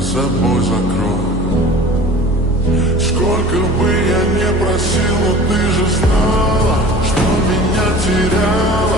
за собой закрой. Сколько бы я не просил, но ты же знала, что меня теряла.